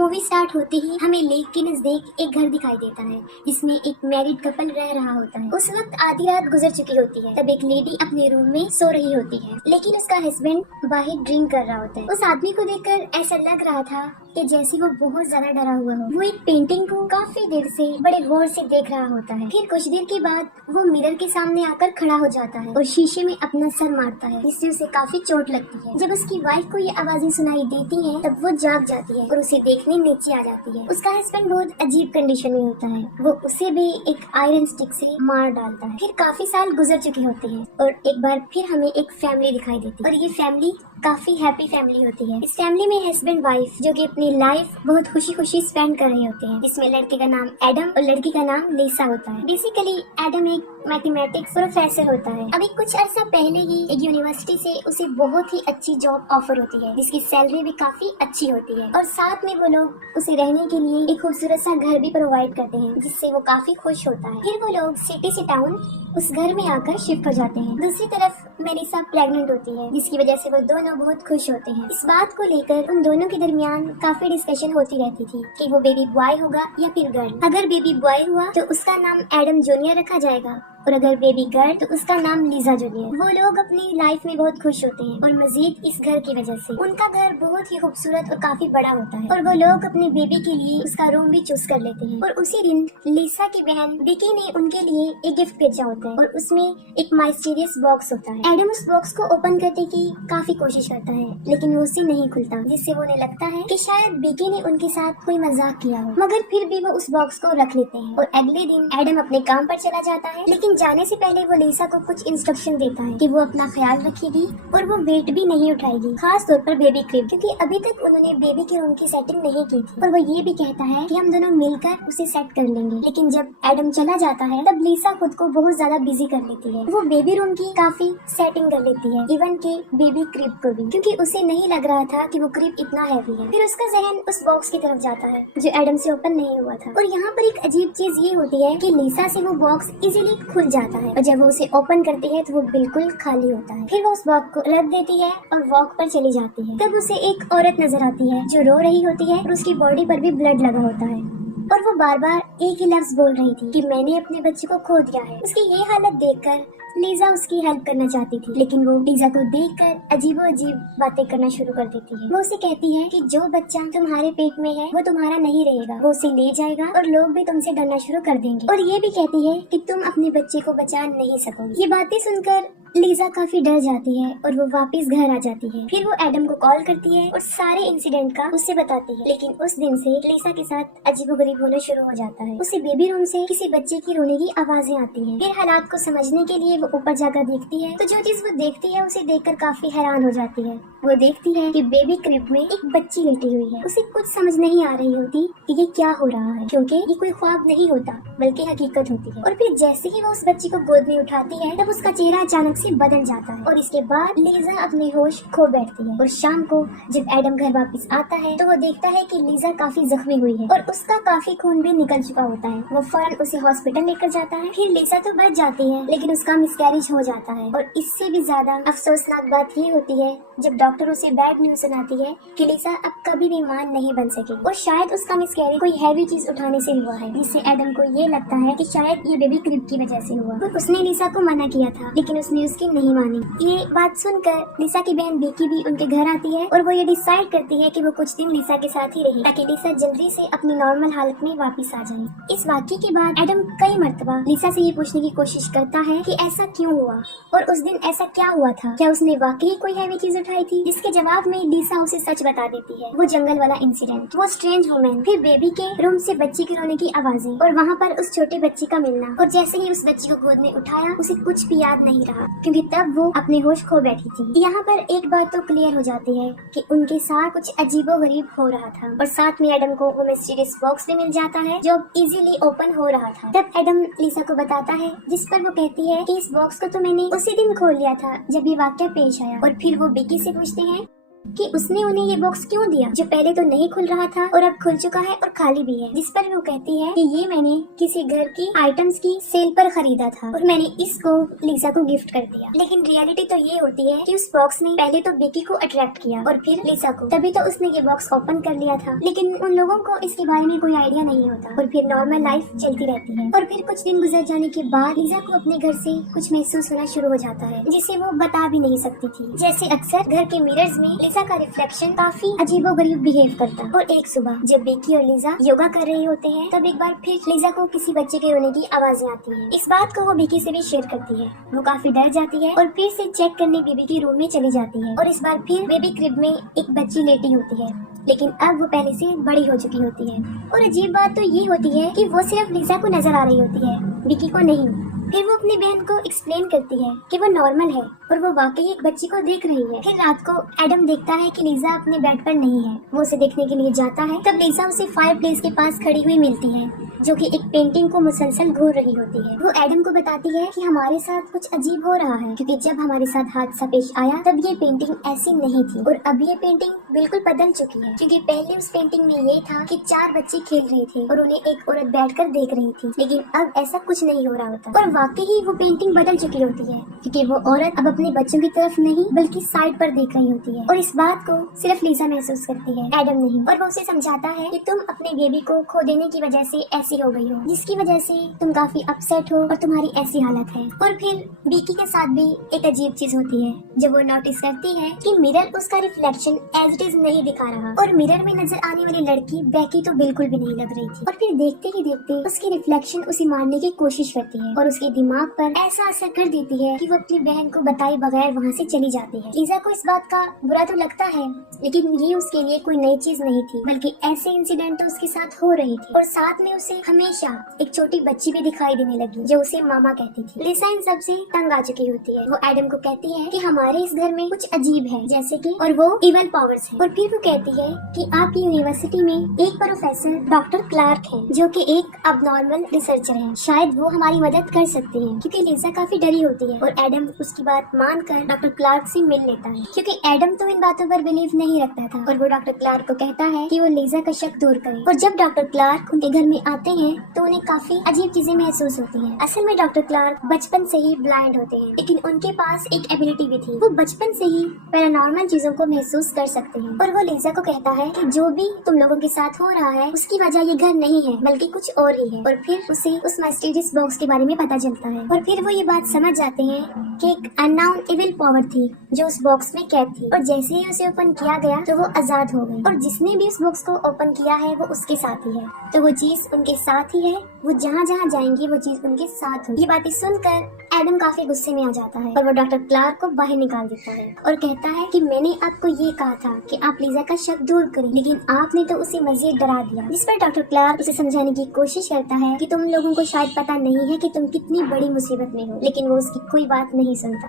Movie start होते ही हमें lake के नजदीक एक घर दिखाई देता है जिसमें एक मैरिड कपल रह रहा होता है। उस वक्त आधी रात गुजर चुकी होती है। तब एक लेडी अपने रूम में सो रही होती है, लेकिन उसका हस्बैंड बाहर ड्रिंक कर रहा होता है। उस आदमी को देखकर ऐसा लग रहा था कि जैसे वो बहुत ज्यादा डरा हुआ हो। वो एक पेंटिंग को काफी देर से बड़े गौर से देख रहा होता है। फिर कुछ देर के बाद वो मिरर के सामने आकर खड़ा हो जाता है और शीशे में अपना सर मारता है, जिससे उसे काफी चोट लगती है। जब उसकी वाइफ को ये आवाजें सुनाई देती हैं, तब वो जाग जाती है और उसे देखने नीचे आ जाती है। उसका हस्बैंड बहुत अजीब कंडीशन में होता है। वो उसे भी एक आयरन स्टिक से मार डालता है। फिर काफी साल गुजर चुके होते हैं और एक बार फिर हमें एक फैमिली दिखाई देती है और ये फैमिली काफी हैप्पी फैमिली होती है। इस फैमिली में हस्बैंड वाइफ जो कि अपनी लाइफ बहुत खुशी खुशी स्पेंड कर रहे होते हैं, जिसमें लड़के का नाम एडम और लड़की का नाम लिसा होता है। बेसिकली एडम एक मैथमेटिक्स प्रोफेसर होता है। अभी कुछ अर्सा पहले ही एक यूनिवर्सिटी से उसे बहुत ही अच्छी जॉब ऑफर होती है, जिसकी सैलरी भी काफी अच्छी होती है और साथ में वो लोग उसे रहने के लिए एक खूबसूरत सा घर भी प्रोवाइड करते हैं, जिससे वो काफी खुश होता है। फिर वो लोग सिटी से टाउन उस घर में आकर शिफ्ट हो जाते हैं। दूसरी तरफ मेलिसा प्रेग्नेंट होती है, जिसकी वजह से वो दोनों बहुत खुश होते हैं। इस बात को लेकर उन दोनों के दरमियान काफी डिस्कशन होती रहती थी कि वो बेबी बॉय होगा या फिर गर्ल। अगर बेबी बॉय हुआ तो उसका नाम एडम जूनियर रखा जाएगा और अगर बेबी गर्ल तो उसका नाम लीजा जूनियर। वो लोग अपनी लाइफ में बहुत खुश होते हैं और मजीद इस घर की वजह से उनका घर बहुत ही खूबसूरत और काफी बड़ा होता है और वो लोग अपने बेबी के लिए उसका रूम भी चूज कर लेते हैं। और उसी दिन लीसा की बहन विकी ने उनके लिए एक गिफ्ट भेजा होता है और उसमें एक माइस्टीरियस बॉक्स होता है। एडम उस बॉक्स को ओपन करने की काफी कोशिश करता है, लेकिन वो उससे नहीं खुलता, जिससे वो उन्हें लगता है कि शायद विकी ने उनके साथ कोई मजाक किया हो। मगर फिर भी वो उस बॉक्स को रख लेते हैं और अगले दिन एडम अपने काम पर चला जाता है। लेकिन जाने से पहले वो लिसा को कुछ इंस्ट्रक्शन देता है कि वो अपना ख्याल रखेगी और वो वेट भी नहीं उठाएगी, खास तौर पर बेबी क्रिब, क्योंकि अभी तक उन्होंने बेबी के रूम की सेटिंग नहीं की थी। और वो ये भी कहता है कि हम दोनों मिलकर उसे सेट कर लेंगे। लेकिन जब एडम चला जाता है तब लिसा खुद को बहुत ज्यादा बिजी कर लेती है। वो बेबी रूम की काफी सेटिंग कर लेती है, इवन के बेबी क्रिब को भी, क्योंकि उसे नहीं लग रहा था कि वो क्रिब इतना हैवी है। फिर उसका जहन उस बॉक्स की तरफ जाता है जो एडम से ओपन नहीं हुआ था। और यहाँ पर एक अजीब चीज ये होती है कि लिसा से वो बॉक्स इजीली खुल जाता है और जब वो उसे ओपन करती है तो वो बिल्कुल खाली होता है। फिर वो उस बॉक्स को रख देती है और वॉक पर चली जाती है। तब उसे एक औरत नजर आती है जो रो रही होती है और उसकी बॉडी पर भी ब्लड लगा होता है और वो बार बार एक ही लफ्ज बोल रही थी कि मैंने अपने बच्चे को खो दिया है। उसकी ये हालत देखकर लीजा उसकी हेल्प करना चाहती थी, लेकिन वो लीजा को देखकर अजीबो अजीब बातें करना शुरू कर देती है। वो उसे कहती है कि जो बच्चा तुम्हारे पेट में है वो तुम्हारा नहीं रहेगा, वो उसे ले जाएगा और लोग भी तुमसे डरना शुरू कर देंगे। और ये भी कहती है कि तुम अपने बच्चे को बचा नहीं सकोगे। ये बातें सुनकर लीजा काफी डर जाती है और वो वापस घर आ जाती है। फिर वो एडम को कॉल करती है और सारे इंसिडेंट का उससे बताती है। लेकिन उस दिन से लीजा के साथ अजीबोगरीब होना शुरू हो जाता है। उसे बेबी रूम से किसी बच्चे की रोने की आवाजें आती हैं। फिर हालात को समझने के लिए वो ऊपर जाकर देखती है, तो जो चीज वो देखती है उसे देखकर काफी हैरान हो जाती है। वो देखती है कि बेबी क्रिब में एक बच्ची लेटी हुई है। उसे कुछ समझ नहीं आ रही होती कि ये क्या हो रहा है, क्योंकि ये कोई ख्वाब नहीं होता बल्कि हकीकत होती है। और फिर जैसे ही वो उस बच्ची को गोद में उठाती है तब उसका चेहरा अचानक से बदल जाता है और इसके बाद लीजा अपने होश खो बैठती है। और शाम को जब एडम घर वापस आता है तो वो देखता है कि लीजा काफी जख्मी हुई है और उसका काफी खून भी निकल चुका होता है। वो फौरन उसे हॉस्पिटल लेकर जाता है। फिर लीजा तो बच जाती है, लेकिन उसका मिसकैरेज हो जाता है। और इससे भी ज्यादा अफसोसनाक बात ये होती है जब डॉक्टर उसे बैड न्यूज सुनाती है कि लीजा अब कभी भी मां नहीं बन सकेगी और शायद उसका मिसकैरेज कोई हैवी चीज उठाने से हुआ है, जिससे एडम को ये लगता है कि शायद ये बेबी क्रिब की वजह से हुआ। और उसने लीजा को मना किया था, लेकिन उसने उसकी नहीं मानी। ये बात सुनकर लीसा की बहन विकी भी उनके घर आती है और वो ये डिसाइड करती है कि वो कुछ दिन लीसा के साथ ही रहे ताकि लीसा जल्दी से अपनी नॉर्मल हालत में वापस आ जाए। इस वाक़ये के बाद एडम कई मर्तबा लीसा से ये पूछने की कोशिश करता है कि ऐसा क्यों हुआ और उस दिन ऐसा क्या हुआ था, क्या उसने वाकई कोई हैवी चीज उठाई थी। जिसके जवाब में लीसा उसे सच बता देती है, वो जंगल वाला इंसिडेंट, वो स्ट्रेंज वुमेन, फिर बेबी के रूम से बच्ची के रोने की आवाजें और वहाँ पर उस छोटे बच्चे का मिलना। और जैसे ही उस बच्ची को गोद में उठाया उसे कुछ भी याद नहीं रहा, क्योंकि तब वो अपने होश खो बैठी थी। यहाँ पर एक बात तो क्लियर हो जाती है कि उनके साथ कुछ अजीबो गरीब हो रहा था। और साथ में एडम को वो मिस्टीरियस बॉक्स भी मिल जाता है जो इजीली ओपन हो रहा था। तब एडम लीसा को बताता है, जिस पर वो कहती है कि इस बॉक्स को तो मैंने उसी दिन खोल लिया था जब ये वाकया पेश आया। और फिर वो विकी से पूछते हैं कि उसने उन्हें ये बॉक्स क्यों दिया जो पहले तो नहीं खुल रहा था और अब खुल चुका है और खाली भी है। जिस पर वो कहती है कि ये मैंने किसी घर की आइटम्स की सेल पर खरीदा था और मैंने इसको लिसा को गिफ्ट कर दिया। लेकिन रियलिटी तो ये होती है कि उस बॉक्स ने पहले तो बेकी को अट्रैक्ट किया और फिर लिसा को, तभी तो उसने ये बॉक्स ओपन कर लिया था। लेकिन उन लोगों को इसके बारे में कोई आइडिया नहीं होता और फिर नॉर्मल लाइफ चलती रहती है। और फिर कुछ दिन गुजर जाने के बाद लिसा को अपने घर से कुछ महसूस होना शुरू हो जाता है जिसे वो बता भी नहीं सकती थी। जैसे अक्सर घर के मिरर्स में लिसा का रिफ्लेक्शन काफी अजीबोगरीब बिहेव करता। और एक सुबह जब बेकी और लिसा योगा कर रहे होते हैं तब एक बार फिर लिसा को किसी बच्चे के रोने की आवाजें आती हैं। इस बात को वो बेकी से भी शेयर करती है। वो काफी डर जाती है और फिर से चेक करने बेबी के रूम में चली जाती है और इस बार फिर बेबी क्रिब में एक बच्ची लेटी होती है, लेकिन अब वो पहले से बड़ी हो चुकी होती है। और अजीब बात तो ये होती है कि वो सिर्फ लिसा को नजर आ रही होती है, बेकी को नहीं। फिर वो अपनी बहन को एक्सप्लेन करती है कि वो नॉर्मल है और वो वाकई एक बच्ची को देख रही है। फिर रात को एडम देखता है कि लिसा अपने बेड पर नहीं है। वो उसे देखने के लिए जाता है तब लिसा उसे फायरप्लेस के पास खड़ी हुई मिलती है जो कि एक पेंटिंग को मुसलसल घूर रही होती है। वो एडम को बताती है कि हमारे साथ कुछ अजीब हो रहा है क्योंकि जब हमारे साथ हादसा पेश आया तब ये पेंटिंग ऐसी नहीं थी और अब ये पेंटिंग बिल्कुल बदल चुकी है। क्योंकि पहले उस पेंटिंग में ये था कि 4 बच्चे खेल रहे थे और उन्हें एक औरत बैठकर देख रही थी, लेकिन अब ऐसा कुछ नहीं हो रहा होता और वाकई ही वो पेंटिंग बदल चुकी होती है क्योंकि वो औरत अब अपने बच्चों की तरफ नहीं बल्कि साइड पर देख रही होती है। और इस बात को सिर्फ लिसा महसूस करती है, एडम नहीं। और वो उसे समझाता है कि तुम अपने बेबी को खो देने की वजह से ऐसी हो गई हो, जिसकी वजह से तुम काफी अपसेट हो और तुम्हारी ऐसी हालत है। और फिर बेकी के साथ भी एक अजीब चीज होती है जब वो नोटिस करती है कि मिरर उसका रिफ्लेक्शन एज इट इज नहीं दिखा रहा और मिरर में नजर आने वाली लड़की बेकी तो बिल्कुल भी नहीं लग रही थी। और फिर देखते ही देखते उसकी रिफ्लेक्शन उसे मारने की कोशिश करती है और उसके दिमाग पर ऐसा असर कर देती है कि वो अपनी बहन को बताए बगैर वहाँ से चली जाती है। लिसा को इस बात का बुरा तो लगता है, लेकिन ये उसके लिए कोई नई चीज नहीं थी, बल्कि ऐसे इंसिडेंट तो उसके साथ हो रही थी। और साथ में उसे हमेशा एक छोटी बच्ची भी दिखाई देने लगी जो उसे मामा कहती थी। लिसा इन सब से तंग आ चुकी होती है। वो एडम को कहती है कि हमारे इस घर में कुछ अजीब है, जैसे कि और वो इवल पावर्स है। और फिर वो कहती है कि आपकी यूनिवर्सिटी में एक प्रोफेसर डॉक्टर क्लार्क है जो कि एक अबनॉर्मल रिसर्चर है, शायद वो हमारी मदद कर सकते हैं। क्योंकि लिसा काफी डरी होती है और एडम उसकी बात मानकर डॉक्टर क्लार्क से मिल लेता है क्योंकि एडम तो इन बातों पर बिलीव नहीं रखता था। और वो डॉक्टर क्लार्क को कहता है कि वो लिसा का शक दूर करे। और जब डॉक्टर क्लार्क उनके घर में आते हैं तो उन्हें काफी अजीब चीजें महसूस होती हैं। असल में डॉक्टर क्लार्क बचपन से ही ब्लाइंड होते हैं, लेकिन उनके पास एक एबिलिटी भी थी, वो बचपन से ही पैरानॉर्मल चीजों को महसूस कर सकते हैं। और वो लिसा को कहता है कि जो भी तुम लोगों के साथ हो रहा है उसकी वजह ये घर नहीं है बल्कि कुछ और ही है। और फिर उसे उस मिस्टीरियस बॉक्स के बारे में पता चलता है और फिर वो ये बात समझ जाते हैं कि एक अननोन इविल पावर थी जो उस बॉक्स में कैद थी और जैसे ही उसे ओपन किया गया तो वो आजाद हो गई और जिसने भी उस बॉक्स को ओपन किया है वो उसके साथ ही है, तो वो चीज उनके साथ ही है, वो जहाँ जहाँ जाएंगी वो चीज उनके साथ होगी। ये बातें सुनकर एडम काफी गुस्से में आ जाता है और वो डॉक्टर क्लार्क को बाहर निकाल देता है और कहता है कि मैंने आपको ये कहा था कि आप लिसा का शक दूर करें, लेकिन आपने तो उसे मजीद डरा दिया। जिस पर डॉक्टर क्लार्क उसे समझाने की कोशिश करता है कि तुम लोगों को शायद पता नहीं है कि तुम कितनी बड़ी मुसीबत में हो, लेकिन वो उसकी कोई बात नहीं सुनता।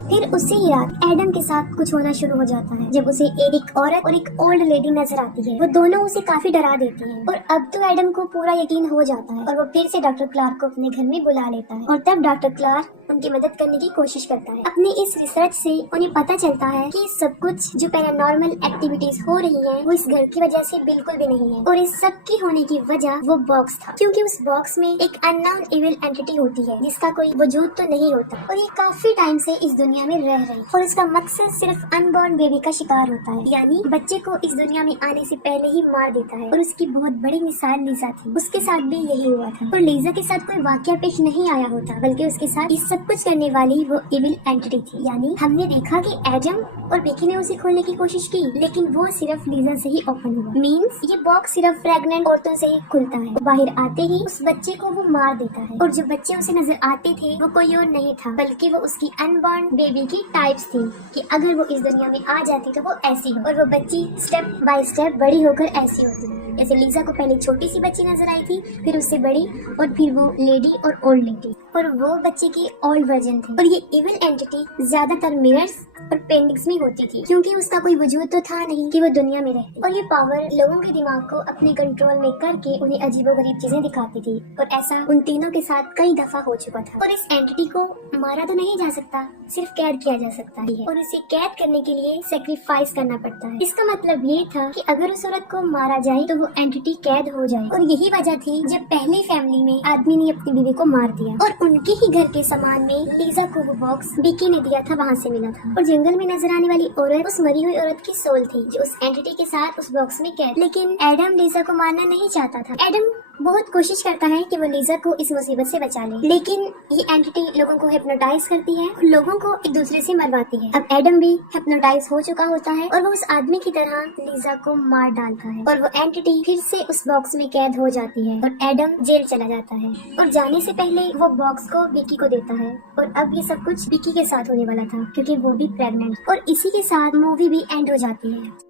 फिर उसी ही रात एडम के साथ कुछ होना शुरू हो जाता है जब उसे एक औरत और एक ओल्ड लेडी नजर आती है। वो दोनों उसे काफी डरा देती हैं और अब तो एडम को पूरा यकीन हो जाता है और वो फिर से डॉक्टर क्लार्क को अपने घर में बुला लेता है और तब डॉक्टर क्लार्क उनकी मदद करने की कोशिश करता है। अपनी इस रिसर्च से उन्हें पता चलता है कि सब कुछ जो पैरानॉर्मल एक्टिविटीज हो रही हैं वो इस घर की वजह से बिल्कुल भी नहीं है और इस सब की होने की वजह वो बॉक्स था, क्योंकि उस बॉक्स में एक अननोन इविल एंटिटी होती है जिसका कोई वजूद तो नहीं होता और ये काफी टाइम से इस दुनिया में रह रही और इसका मकसद सिर्फ अनबॉर्न बेबी का शिकार होता है, यानी बच्चे को इस दुनिया में आने से पहले ही मार देता है। और उसकी बहुत बड़ी मिसाल लिसा थी, उसके साथ भी यही हुआ था और लिसा के साथ कोई वाकया पेश नहीं आया होता, बल्कि उसके साथ इस सब कुछ करने वाली वो इविल एंटिटी थी। यानी हमने देखा कि एडम और बेकी ने उसे खोलने की कोशिश की, लेकिन वो सिर्फ लिसा से ही ओपन हुआ। मींस ये बॉक्स सिर्फ प्रेग्नेंट औरतों से ही खुलता है। बाहर आते ही उस बच्चे को वो मार देता है और जो बच्चे उसे नजर आते थे वो कोई और नहीं था बल्कि वो उसकी अनबॉर्न बेबी की टाइप्स थी कि अगर वो इस दुनिया में आ जाती तो वो ऐसी हो और वो बच्ची स्टेप बाय स्टेप बड़ी होकर ऐसी होती। जैसे लिसा को पहले छोटी सी बच्ची नजर आई थी, फिर उससे बड़ी और फिर वो लेडी और ओल्ड लेडी और वो बच्चे की ओल्ड वर्जन थे और ये इविल एंटिटी ज्यादातर मिरर्स और पेंटिंग्स में होती थी, क्योंकि उसका कोई वजूद तो था नहीं कि वो दुनिया में रहती, और ये पावर लोगों के दिमाग को अपने कंट्रोल में करके उन्हें अजीबोगरीब चीजें दिखाती थी। और ऐसा उन तीनों के साथ कई दफा हो चुका था। और इस एंटिटी को मारा तो नहीं जा सकता, सिर्फ कैद किया जा सकता है, और इसे कैद करने के लिए सेक्रीफाइस करना पड़ता है। इसका मतलब ये था कि अगर उस औरत को मारा जाए तो वो एंटिटी कैद हो जाए। और यही वजह थी जब पहली फैमिली में आदमी ने अपनी बीवी को मार दिया और उनके ही घर के सामान में लीजा को वो बॉक्स बिकी ने दिया था, वहाँ से मिला था। और जंगल में नजर आने वाली औरत उस मरी हुई औरत की सोल थी जो उस एंटिटी के साथ उस बॉक्स में कैद। लेकिन एडम लीजा को मारना नहीं चाहता था। एडम बहुत कोशिश करता है कि वो लीजा को इस मुसीबत से बचा ले, लेकिन ये एंटिटी लोगों को हिप्नोटाइज करती है और लोगों को एक दूसरे से मरवाती है। अब एडम भी हिप्नोटाइज हो चुका होता है और वो उस आदमी की तरह लीजा को मार डालता है और वो एंटिटी फिर से उस बॉक्स में कैद हो जाती है और एडम जेल चला जाता है। और जाने से पहले वो बॉक्स को विकी को देता है। और अब ये सब कुछ विकी के साथ होने वाला था क्योंकि वो भी प्रेग्नेंट। और इसी के साथ मूवी भी एंड हो जाती है।